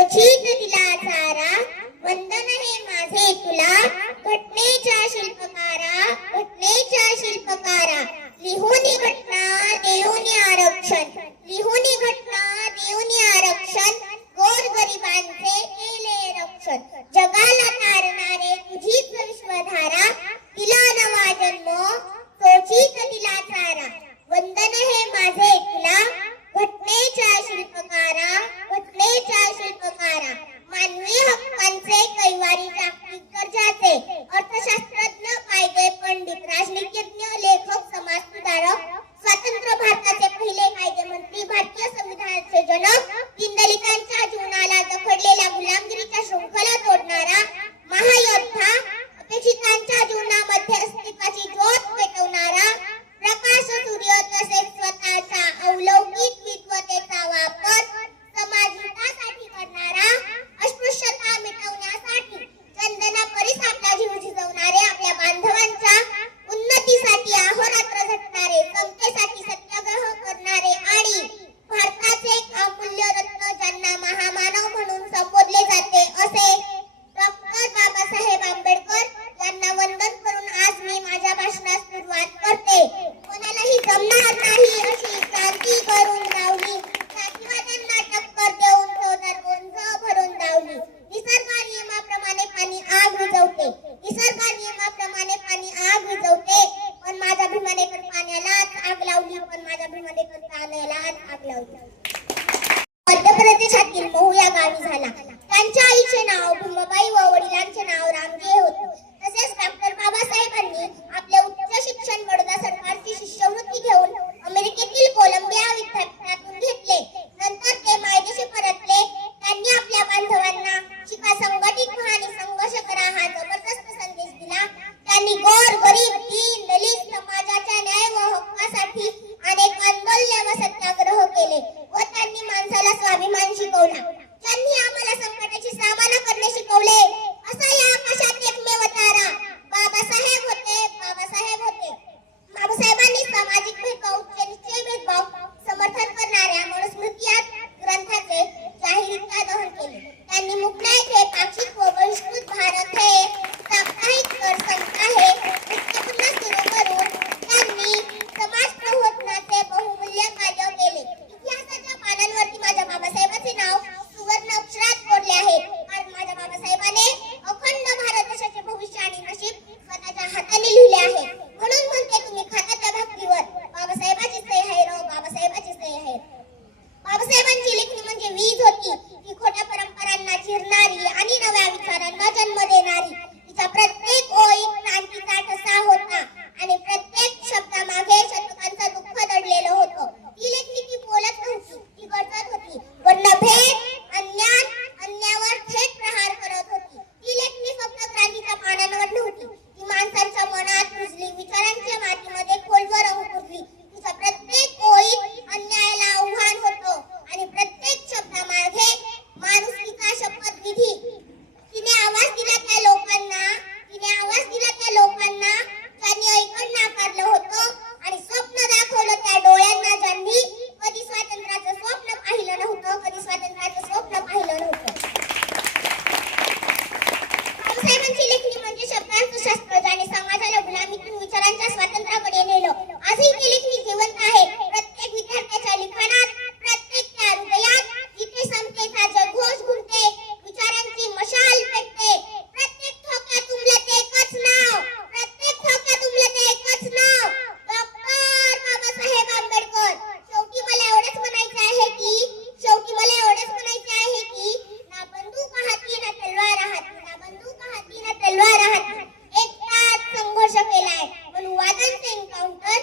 तोचीत दिला चारा, वंदन हे माझे तुला, घटनेच्या शिल्पकारा, घटनेच्या शिल्पकारा. लिहूनी घटना देऊनी आरक्षण, लिहूनी घटना देऊनी आरक्षण, गोरगरिबांचे केले रक्षण. जगाला तारणारे तुझीच विश्वधारा, दिला नवा जन्म तोचीत दिला चारा. वंदन हे माझे तुला, घटनेच्या शिल्पकारा, घटनेच्या शिल्पकारा. मानवी हक्कांचे कैवारी जागतिक दर्जाचे, अर्थशास्त्रज्ञ, कायदे पंडित, राजनीतिज्ञ, लेखक, समाज सुधारक, स्वतंत्र भारताचे पहिले कायदेमंत्री, भारतीय संविधानाचे जनक, दीनदलितांच्या जीवनाला जखडलेल्या गुलामगिरीच्या शृंखला तोडणारा महायोद्धा, अपेक्षितांच्या जीवनामध्ये अस्तित्वाची ज्योत पेटवणारा प्रकाश सूर्य, तसेच स्वतःचा अलौकिक विद्वतेचा वापर समाजहितासाठी करणारा, अस्पृश्यता मिटवण्यासाठी चंदना परीस आपला जीव झिजवणारे, आपल्या बांधवांच्या उन्नतीसाठी अहोरात्र झटणारे, समतेसाठी सत्याग्रह करणारे आणि भारताचे एक अमूल्य रत्न ज्यांना महामानव म्हणून संबोधले जाते असे डॉक्टर बाबासाहेब आंबेडकर यांना वंदन करून आज मी माझ्या भाषणास सुरुवात करते. कोणालाही जमणार नाही अशी क्रांती करून लावली, जातीवाद्यांना टक्कर देऊन चौदार गोंज भरून लावली. निसर्ग नियमाप्रमाणे पाणी आग विझवते, निसर्ग नियमाप्रमाणे पाणी आग विझवते, पण माझ्या भीमानेकर पाण्यालाच आग लावली, पण माझ्या भीमानेकर पाण्यालाच आग लावली. मध्य प्रदेशातील महू या गावी झाला. त्यांच्या आईचे नाव भीमाबाई व वडिलांचे नाव रामजी होते. तसेच डॉक्टर बाबासाहेबांनी आपले उच्च शिक्षण बडोदा सरकारची शिष्यवृत्ती घेऊन अमेरिकेतील कोलंबिया विद्यापीठातून घेतले. नंतर ते मायदेशी परतले. त्यांनी आपल्या बांधवांना शिका, संघटित व्हा आणि संघर्ष करा हा जबरदस्त संदेश दिला. त्यांनी गोर गरीब दीन दलित समाजाच्या न्याय व हक्कासाठी अनेक आंदोलने व सत्याग्रह केले व त्यांनी माणसाला स्वाभिमान शिकवला. त्यांनी आम्हाला संकटाची सामना करणे शिकवले. असा या आकाशात एकमेव तारा बाबासाहेब होते, बाबासाहेब होते. बाबासाहेबांनी सामाजिक भेदभाव, उच्च निश्चय भेदभाव समर्थन करणाऱ्या मनुस्मृती ग्रंथाचे जाहीररित्या दहन केले. त्यांनी मुकण्या येथे पाक्षिक व बहिष्कृत भारत हे साप्ताहिक संस्था हे पुन्हा सुरू करून त्यांनी समाज प्रबोधनाचे बहुमूल्य कार्य केले. इतिहासाच्या पानांवरती माझ्या बाबासाहेबांचे नाव सुवर्ण अक्षरात कोरले आहे, कारण माझ्या बाबासाहेबांने अखंड भारत देशाचे भविष्य आणि नशीब स्वतःच्या हाताने लिहिले आहे. म्हणून म्हणते तुम्ही खाता त्या भाकरीवर बाबासाहेबांची सही आहे रो, बाबासाहेबांची सही आहे. बाबासाहेबांची लेखणी म्हणजे वीज होती, ती खोट्या परंपरांना चिरणारी आणि नव्या विचारांना जन्म देणारी. तिचा प्रत्येक ओळीत क्रांतीचा ठसा होता आणि प्रत्येक शब्दामागे शतकांचा दुःख दडलेलं होतं. ती लेखणी ती बोलत नव्हती, ती गरजत होती. वर्णभेद, अन्यायावर थेट प्रहार करत होती. ती लेखणी फक्त क्रांतीच्या पानांवर नव्हती, ती माणसांच्या मनात रुजली, विचारांच्या मातीमध्ये खोलवर अंकुरली. तिचा प्रत्येक ओळीत अन्यायाला आव्हान होतं आणि प्रत्येक शब्दामागे माणुसकीचा शपथविधी. तिने आवाज दिला त्या लोकांना, तिने आवाज दिला त्या लोकांना ज्यांनी ऐकून नाकारलं होतं आणि स्वप्न दाखवलं त्या डोळ्यांना ज्यांनी कधी स्वातंत्र्याचं स्वप्न पाहिलं नव्हतं, कधी स्वातंत्र्याचं स्वप्न पाहिलं नव्हतं. बाबासाहेबांची लेखणी म्हणजे शब्दांचं शस्त्र ज्याने समाजाला गुलामीतून विचारांच्या स्वातंत्र्याकडे नेलं. आजही ती लेखणी जिवंत आहे. प्रत्येक विद्यार्थ्याच्या लिखाणात, प्रत्येक त्या हृदयात जिथे समतेचा जयघोष घुमते, विचारांची मशाल पेटते. प्रत्येक ठोक्यात उमलते एकच नाव, प्रत्येक ठोक्यात उमलते एकच नाव, डॉक्टर बाबासाहेब आंबेडकर. शेवटी मला एवढंच म्हणायचं आहे की, शेवटी मला एवढंच म्हणायचं आहे की ना बंदूक हाती ना तलवार हाती, ना बंदूक हाती ना तलवार हाती, एकटाच संघर्ष केलाय. म्हणून वादांचे एन्काउंटर